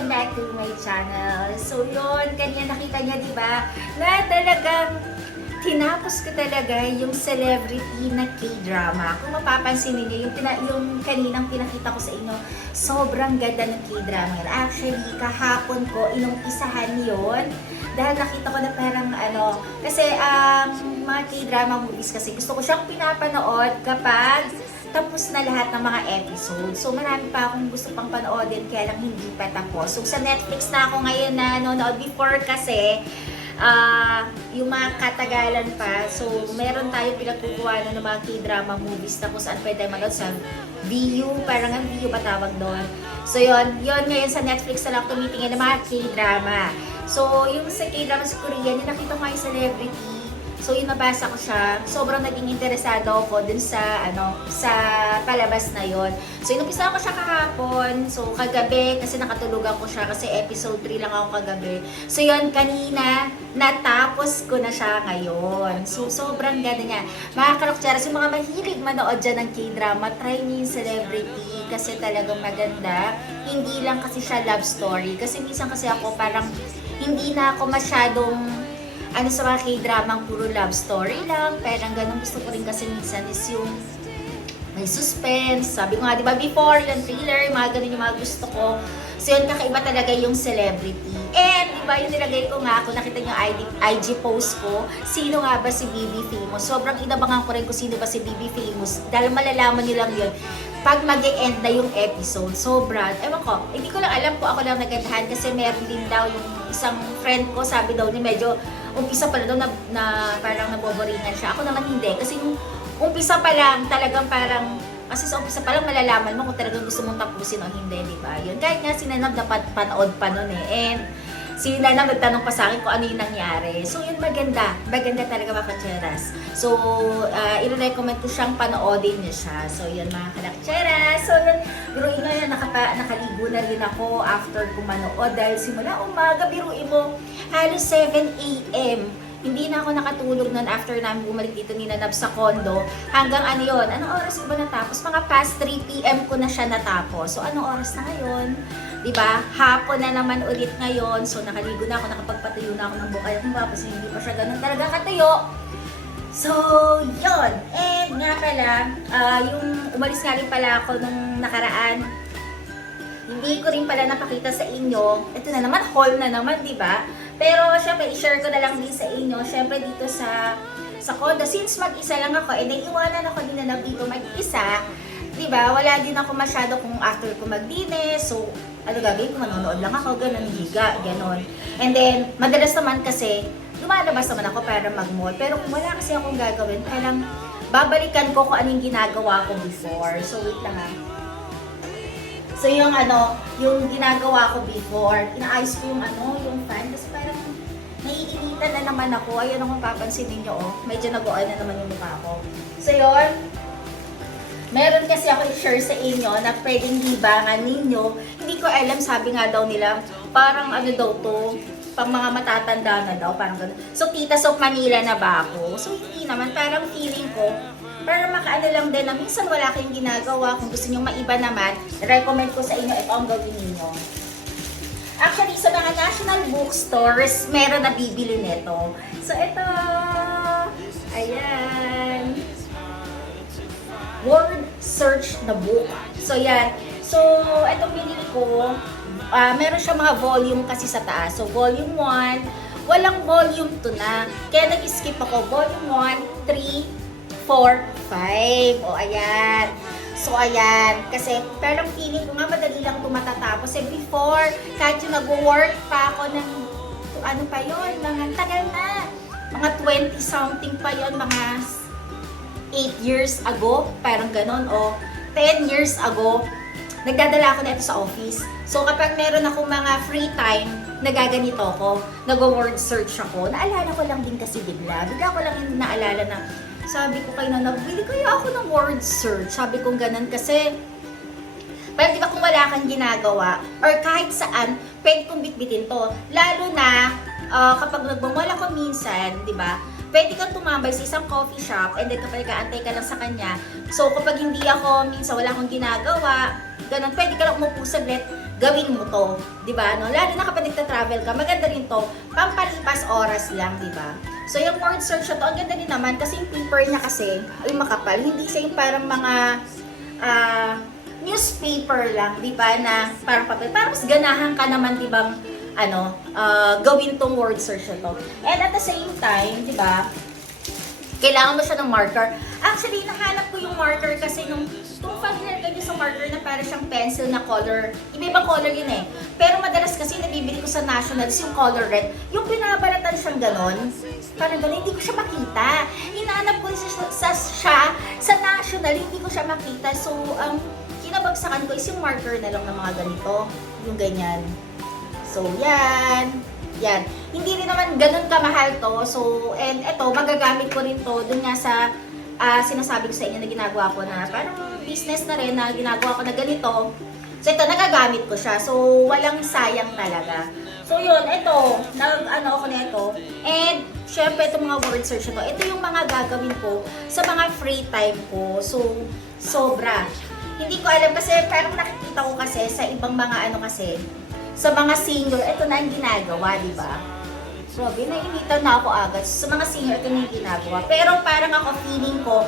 welcome back to my channel. So yun, kanina nakita niya diba, na talagang tinapos ko talaga yung celebrity na K-drama. Kung mapapansin niyo yung kaninang pinakita ko sa inyo, sobrang ganda ng K-drama. Actually, kahapon ko inumpisahan yon dahil nakita ko na parang kasi mga K-drama movies kasi gusto ko siyang pinapanood kapag tapos na lahat ng mga episodes. So marami pa akong gusto pang panoodin kaya lang hindi pa tapos. So sa Netflix na ako ngayon na nanonood. Before kasi yung mga katagalan pa. So meron tayo pinagkukuha ng mga K-drama movies tapos saan pwede manood sa VU, parang ang VU ba tawag doon. So yun ngayon sa Netflix na lang tumitingin ng mga K-drama. So yung sa K-drama sa Korean, yung nakita ko yung celebrity. So yun, nabasa ko siya. Sobrang naging interesado ako dun sa sa palabas na yon. So inumpisa ko siya kahapon. So kagabi kasi nakatulugan ko siya kasi episode 3 lang ako kagabi. So yun, kanina natapos ko na siya ngayon. So sobrang ganda niya. Mga karokteras, yung mga mahilig manood dyan ng K-drama, try niyo yung celebrity kasi talagang maganda. Hindi lang kasi siya love story. Kasi minsan kasi ako parang hindi na ako masyadong sa mga K-drama puro love story lang, parang ganun gusto ko rin kasi minsan is yung may suspense, sabi ko nga diba before, yung thriller, mga ganun yung mga gusto ko. So yun, kakaiba talaga yung celebrity. And diba yung nilagay ko nga, kung nakita nyo IG post ko, sino nga ba si BB Famous? Sobrang inabangan ko rin kung sino ba si BB Famous, dahil malalaman nyo lang yun pag mag-e-end na yung episode. Sobrang, ewan ko, hindi ko lang alam kung ako lang nagandahan kasi meron din daw yung isang friend ko, sabi daw ni medyo umpisa pa lang daw na parang naboboringan siya. Ako naman hindi. Kasi yung umpisa pa lang, talagang parang, kasi sa umpisa pa lang malalaman mo kung talagang gusto mong tapusin o hindi, di ba? Yun. Kahit nga si Nanam dapat panood pa nun eh. And si Nanam nagtanong pa sa akin kung ano yung nangyari. So yun, maganda. Maganda talaga mga katseras. So, i-recommend ko siyang panoodin niya siya. So yun mga katseras. So yun, biruin nga yun, nakaligo na rin ako after kumanood. Dahil simula umaga, biruin mo, halos 7 a.m. Hindi na ako nakatulog nun after namin bumalik dito ni Nanab sa condo. Hanggang yun? Anong oras ko ba natapos? Mga past 3 p.m. ko na siya natapos. So anong oras na ngayon? Diba? Hapon na naman ulit ngayon. So nakaligo na ako, nakapagpatuyo na ako ng bukay ng baba kasi hindi pa siya ganun talaga katuyo. So, yun. And nga pala, yung umalis nga rin pala ako nung nakaraan, hindi ko rin pala napakita sa inyo. Ito na naman, haul na naman, di ba? Pero, syempre, i-share ko na lang din sa inyo. Syempre, dito sa condo. Since mag-isa lang ako, naiiwanan ako din na dito mag-isa. Di ba? Wala din ako masyado kung after ko mag-dinis. So, gagawin ko? Manonood lang ako, ganun, higa, ganun. And then, madalas naman kasi, lumalabas naman ako para mag-mall. Pero kung wala kasi akong gagawin, parang babalikan ko kung anong ginagawa ko before. So, wait lang ha. So yung yung ginagawa ko before, inaayos ko yung fan kasi parang naiinitan na naman ako. Ayun kung papansin niyo, medyo nag-oil na naman yung mukha ko. So yun, meron kasi ako i-share sa inyo na pwedeng libangan ninyo. Hindi ko alam, sabi nga daw nila, parang daw to, pang mga matatanda na daw, parang gano'n. So Titas of Manila na ba ako? So hindi naman, parang feeling ko, para makaano lang din na minsan wala kayong ginagawa. Kung gusto nyo maiba naman, recommend ko sa inyo, ito ang gawin ninyo. Actually, sa mga national bookstores, meron na bibili nito. So ito, ayan, word search na book. So yan, so itong binili ko, meron siya mga volume kasi sa taas. So volume 1, walang volume 2 na. Kaya nag-skip ako, volume 1, 3, 4, 5. O, ayan. So, ayan. Kasi, parang feeling ko nga madali lang ito matatapos. Eh, before, kahit yung nag-work pa ako ng, ano pa yun, mga tagal na. Mga 20-something pa yun, mga 8 years ago, parang ganon. O, 10 years ago, nagdadala ako na ito sa office. So, kapag meron akong mga free time, nagaganito ako, nag-word search ako. Naalala ko lang din kasi bigla. Bigla ko lang yung naalala na, sabi ko kay Nanab, bili kaya ako ng word search. Sabi ko ganun kasi, parang di ba kung wala kang ginagawa, or kahit saan, pwede kong bitbitin to. Lalo na, kapag nagmamall ako minsan, di ba, pwede kang tumambay sa isang coffee shop, and then kapag kaantay ka lang sa kanya, so kapag hindi ako, minsan wala akong ginagawa, ganun, pwede ka lang umupo saglit, gawin mo to, 'di ba? No, lalo na kapag nagta-travel ka, maganda rin to, pampalipas oras lang, 'di ba? So yung word search na to, ang ganda din naman kasi yung paper niya kasi ay makapal, hindi siya yung parang mga newspaper lang, 'di ba, na parang papel. Parang mas ganahan ka naman, 'di ba, gawin tong word search na to. And at the same time, 'di ba, kailangan mo siya ng marker. Actually, nahanap ko yung marker kasi kung familiar kayo sa marker na para siyang pencil na color, iba-ibang color yun eh. Pero madalas kasi nabibili ko sa Nationals yung color red, yung binabalatan siyang ganon, parang ganon, hindi ko siya makita. Hinahanap ko siya sa National, hindi ko siya makita. So, kinabagsakan ko is yung marker na lang ng mga ganito, yung ganyan. So, yan. Yan. Hindi rin naman ganun kamahal to. So, and eto, magagamit ko rin to dun nga sa sinasabi ko sa inyo na ginagawa ko na parang business na rin na ginagawa ko na ganito. So, ito, nagagamit ko siya. So, walang sayang talaga. So, yun, ito, ako na ito. And, syempre, itong mga word search na to, ito yung mga gagawin ko sa mga free time ko. So, sobra. Hindi ko alam kasi parang nakikita ko kasi sa ibang mga sa mga senior, ito na ang ginagawa, di ba? Grabe, nainitan na ako agad. Sa mga senior, ito na yung ginagawa. Pero parang ako, feeling ko,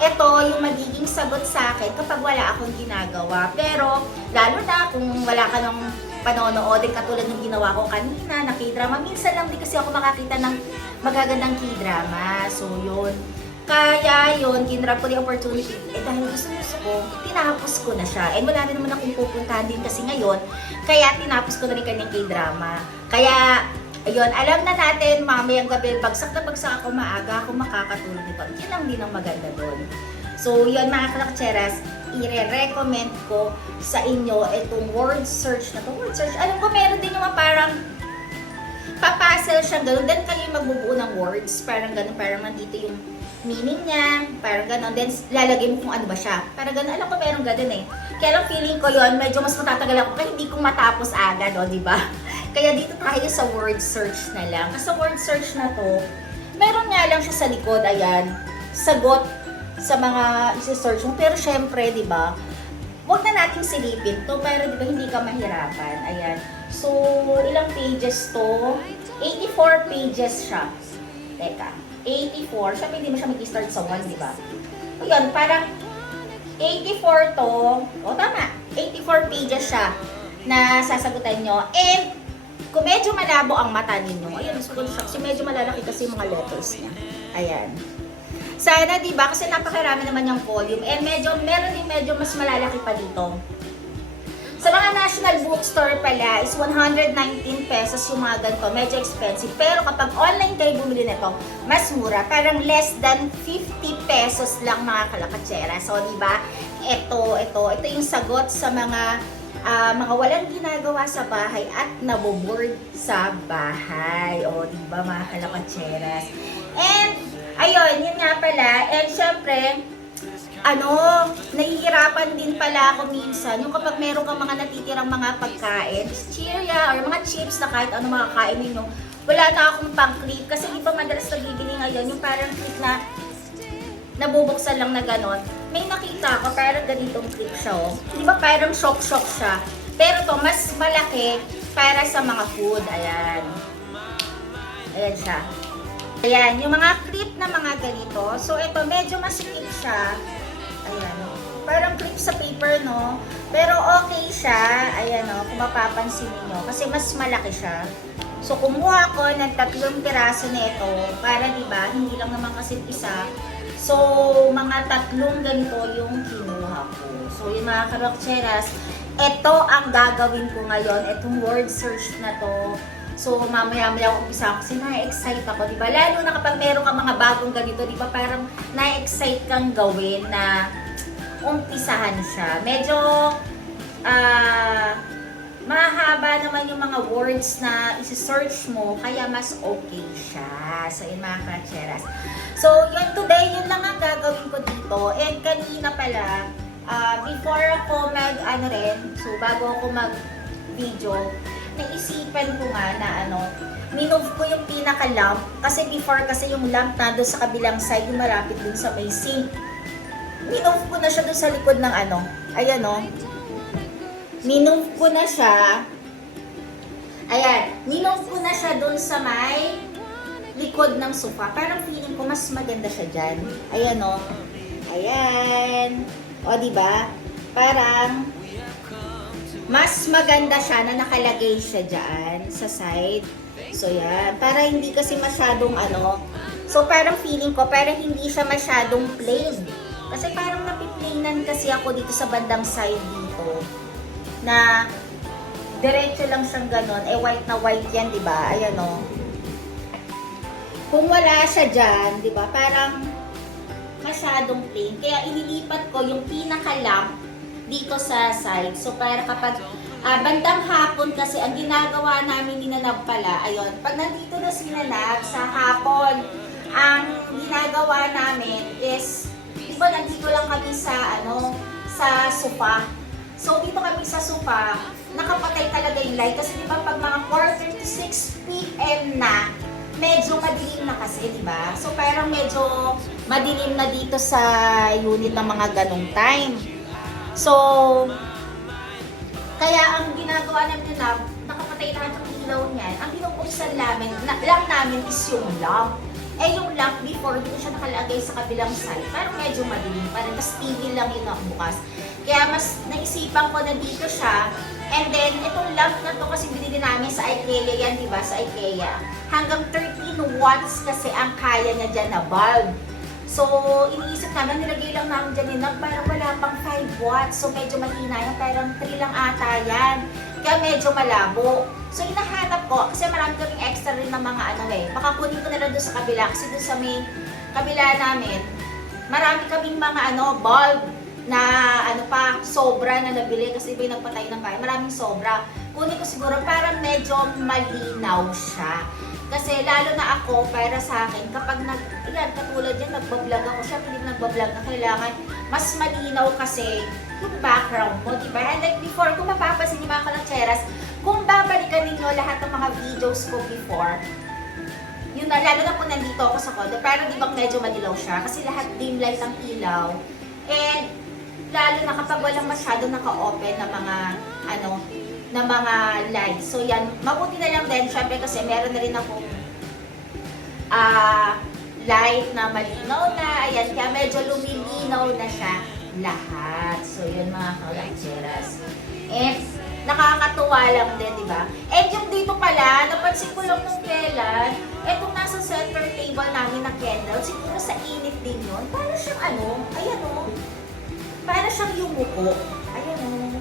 ito yung magiging sagot sa akin kapag wala akong ginagawa. Pero, lalo na kung wala ka ng panonoodin katulad ng ginawa ko kanina na K-drama. Minsan lang di kasi ako makakita ng magagandang K-drama. So, yun. Kaya yun, kinrap ko yung opportunity. Dahil gusto ko, tinapos ko na siya. And wala rin naman akong pupuntahan din kasi ngayon. Kaya tinapos ko na rin kanyang K-drama. Kaya, ayun, alam na natin, mamayang gabi, bagsak na bagsak ako, maaga ako makakatulog nito. Yan lang din ang maganda doon. So, yun mga kalakcheras, i-recommend ko sa inyo itong word search na to. Word search, alam ko meron din yung parang papasel siyang gano'n. Then kayo magbubuo ng words, parang gano'n, parang nandito yung meaning niya, parang gano'n. Then lalagay mo kung ano ba siya. Parang gano'n, alam ko meron gano'n eh. Kaya lang feeling ko yon medyo mas matatagal ako kaya hindi ko matapos agad, di ba? Kaya dito tayo sa word search na lang. Kasi sa word search na to, meron nga lang siya sa likod, ayan, sagot sa mga isi-search mo. Pero syempre, di ba, huwag na nating silipin to para di ba hindi ka mahirapan. Ayan. So, ilang pages to? 84 pages siya. Teka, 84. Syempre, hindi mo siya mag-start sa 1, di ba? Ayan, parang 84 to. O, tama. 84 pages siya na sasagutan nyo. And, kung medyo malabo ang mata ninyo, ayan, kasi medyo malalaki kasi yung mga letters niya. Ayan. Sana, di ba? Kasi napakarami naman yung volume. And meron din medyo mas malalaki pa dito. Sa mga National Bookstore pala is 119 pesos yung mga ganito. Medyo expensive. Pero kapag online kayo bumili nito, mas mura. Parang less than 50 pesos lang mga kalakatsera. So, di ba? Ito yung sagot sa mga walang ginagawa sa bahay at naboboard sa bahay. O, di ba mga kalakatseras? And, ayun, yun nga pala. And, syempre, nahihirapan din pala ako minsan. Yung kapag meron kang mga natitirang mga pagkain, chiria, or mga chips na kahit ano makakain ninyo, wala na akong pang-clip. Kasi iba madalas nabibili ngayon, yung parang clip na nabubuksan lang na ganon. May nakita ko, parang ganitong clip siya, oh. Di ba parang shock-shock siya? Pero to mas malaki para sa mga food. Ayan. Ayan siya. Ayan, yung mga clip na mga ganito. So, ito, medyo masikip siya. Ayan. Parang clip sa paper, no? Pero okay siya. Ayan, no? Kung mapapansin niyo kasi mas malaki siya. So, kumuha ko ng 3 piraso nito para, diba, hindi lang naman kasi isa. So, mga 3 ganito yung kinuha ko. So, yung mga kalakcheras, ito ang gagawin ko ngayon. Itong word search na to. So, mamaya-maya ako umpisa kasi na-excite ako, di ba? Lalo na kapag meron kang mga bagong ganito, di ba? Parang na-excite kang gawin na umpisahan siya. Medyo mahaba naman yung mga words na isi-search mo, kaya mas okay siya. So, yun mga kalakcheras. So, yun today, yun lang ang gagawin ko dito. And kanina pala, before ako so bago ako mag-video, naisipan ko nga na minove ko yung pinaka-lamp. Kasi before kasi yung lamp na doon sa kabilang side, yung malapit doon sa may sink. Minove ko na siya doon sa likod ng ayan minove ko na siya. Ayan, minove ko na siya dun sa may likod ng sofa. Parang feeling ko mas maganda siya dyan. Ayan o. Ayan. O, diba? Parang mas maganda siya na nakalagay siya dyan sa side. So, yan. Para hindi kasi masyadong ano. So, parang feeling ko, parang hindi siya masyadong plain. Kasi parang napiplainan kasi ako dito sa bandang side dito. Na diretso lang siyang ganon. Eh, white na white yan, diba? Ayan o. Kung wala siya dyan, diba? Parang masyadong plain. Kaya inilipat ko yung pinaka-lamp dito sa side. So, para kapag bandang hapon kasi, ang ginagawa namin ni Nanab pala, ayun, pag nandito na si Nanab sa hapon, ang ginagawa namin is, di ba nandito lang kami sa, sa sofa. So, dito kami sa sofa, nakapatay talaga yung light. Kasi di ba pag mga 4 to 6 p.m. na, medyo madilim na kasi, di ba? So, parang medyo madilim na dito sa unit ng mga ganong time. So, kaya ang ginagawa namin na nakapatay lahat ng ilaw niyan, ang binubuksan namin is yung lamp. Eh, yung lamp before, dito siya nakalagay sa kabilang side. Parang medyo madilim, parang mas TV lang yung nakabukas. Kaya mas naisipan ko na dito siya. And then, itong lamp na to kasi binili namin sa IKEA yan, di ba? Sa IKEA. Hanggang 13 watts kasi ang kaya niya dyan na bulb. So, iniisip namin, nilagay lang namin dyan yun, parang wala pang 5 watts. So, medyo mahina yan, parang 3 lang ata yan. Kaya medyo malabo. So, hinahanap ko, kasi marami kaming extra rin ng mga baka kunin ko na lang doon sa kabila. Kasi doon sa may kabila namin, marami kaming mga bulb na sobra na nabili kasi iba yung nagpatay ng bahay. Maraming sobra. Kunin ko siguro para medyo malinaw siya. Kasi lalo na ako, para sa akin, kapag katulad yan, nagbablog ako, syempre hindi nagbablog na kailangan mas malinaw kasi yung background mo, diba? And like before, kung mapapasin yung mga kalatseras, kung babalikan ninyo lahat ng mga videos ko before, yun na, lalo na po nandito ako sa condo, pero di bang medyo madilaw siya? Kasi lahat dim light ang ilaw. And lalo na kapag walang masyado naka-open na mga, na mga lights. So yan, mabuti na lang din, syempre kasi meron na rin akong light na malinaw na, ayan, kaya medyo lumilinaw na siya lahat. So yun mga kalatseras. And nakakatuwa lang din, di ba? And yung dito pala, napansin ko lang nung kailan, etong nasa center table namin na candle, siguro sa init din yun, para siyang ayan o, para siyang yumuko. Ayan o,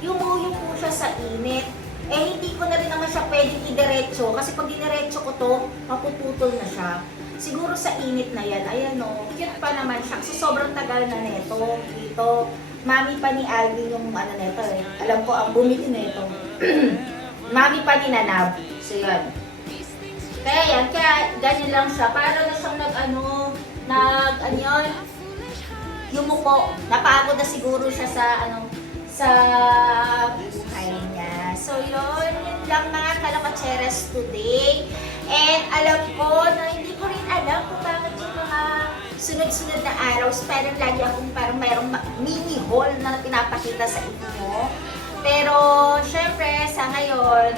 yumuko siya sa init. Eh, hindi ko na rin naman siya pwedeng idiretso, kasi pag diretso ko to, mapuputol na siya. Siguro sa init na yan, ayan o, cute pa naman siya, kasi sobrang tagal na neto, dito. Mami pa ni Alvin yung neto eh. Alam ko, ang bumili neto. Mami pa ni Nanab. So, yun. Kaya yan, kaya ganyan lang siya. Para na siyang yumuko. Napagod na siguro siya sa, sa buhay niya. So, yun lang mga kalakatseres today. And alam ko na hindi ko rin alam kung bakit yung mga sunod-sunod na araw, parang lagi akong parang mayroong mini haul na pinapakita sa inyo. Pero, syempre, sa ngayon,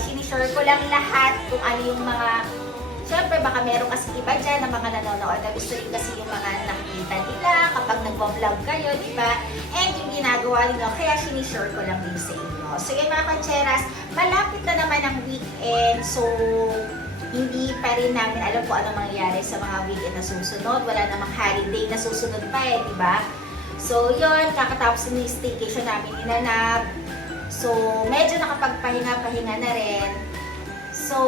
sinishare ko lang lahat kung ano yung mga, syempre, baka meron kasi iba dyan na mga nanonood na gusto rin kasi yung mga nakikita nila kapag nagpo-vlog kayo, di ba? And yung ginagawa nila, kaya sinishare ko lang din sa inyo. So, yun mga kancheras, malapit na naman ang weekend. So, hindi pa rin namin alam kung ano mangyayari sa mga weekend na susunod. Wala namang holiday na susunod pa eh, di ba? So, yun, kakatapos ng staycation namin ni Nanab. So, medyo nakapagpahinga-pahinga na rin. So,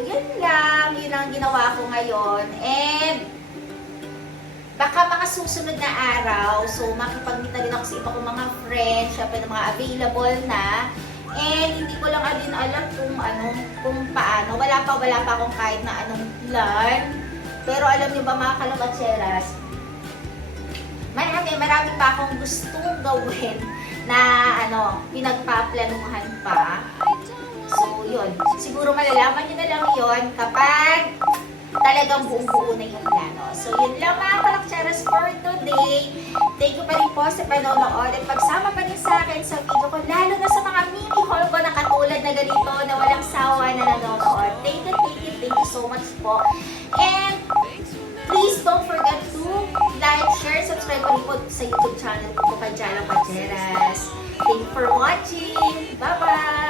yun lang. Yun ang ginawa ko ngayon. And, baka mga susunod na araw, so makipag-meet na rin ako sa iba kong mga friends, syempre na mga available na. And hindi ko lang din alam kung paano. Wala pa akong kahit na anong plan. Pero alam niyo ba mga kalakatseras, marami pa akong gustong gawin na pinagpaplanuhan pa. So, yun. Siguro malalaman niyo na lang yun kapag talagang buong-buo na yung plano. So yun lang mga kalakcheras for today. Thank you pa rin po sa panonood at pagsama pa rin sa akin sa video ko, lalo na sa mga mini haul ko na katulad na ganito na walang sawa na nanonood. Thank you so much po. And please don't forget to like, share, subscribe pa rin po sa YouTube channel ko, Kadyala Pacheras. Thank you for watching. Bye-bye!